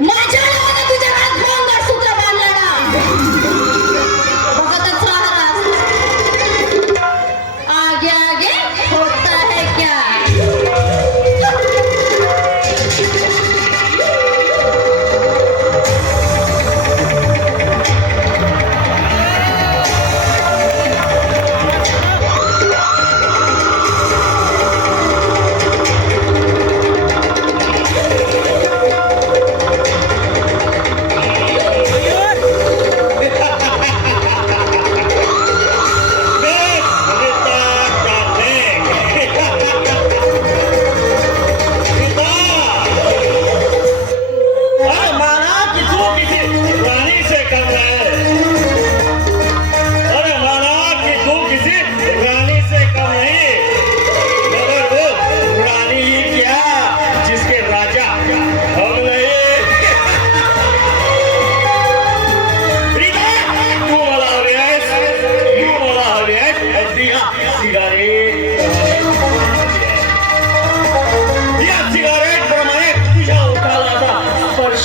माझ्या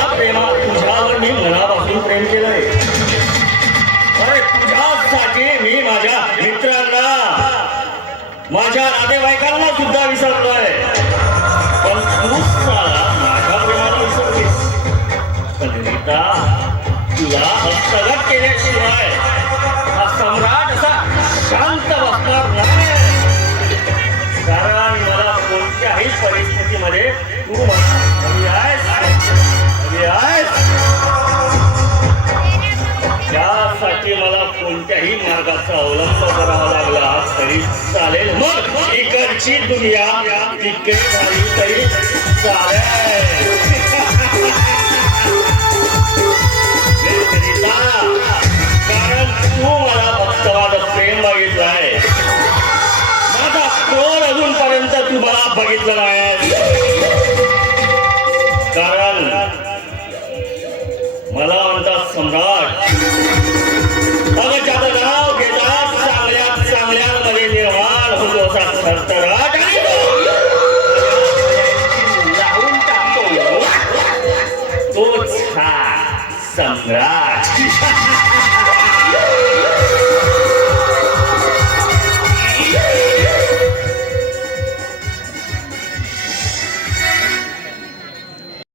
तुझ्या प्रेमात तुझ्यावर मी मनापासून प्रेम केलंय. अरे तुझ्यासाठी मी माझ्या मित्रांना माझ्या नातेवाईकांना सुद्धा विसरलोय. पण तू माझ्या प्रेमाला विसरलीस. पण तुला हस्तगत केल्याशिवाय हा सम्राट असा शांत बसणार नाही. कारण मला कोणत्याही परिस्थितीमध्ये तू कोणत्याही मार्गाचा अवलंब करावा लागला तरी चालेल. मग इकडची दुनिया तिकडे झाली तरी चालेल. कारण तू मला फक्त माझं प्रेम बघितलं आहे माझा क्रोध अजूनपर्यंत तू मला बघितलं नाही. Right.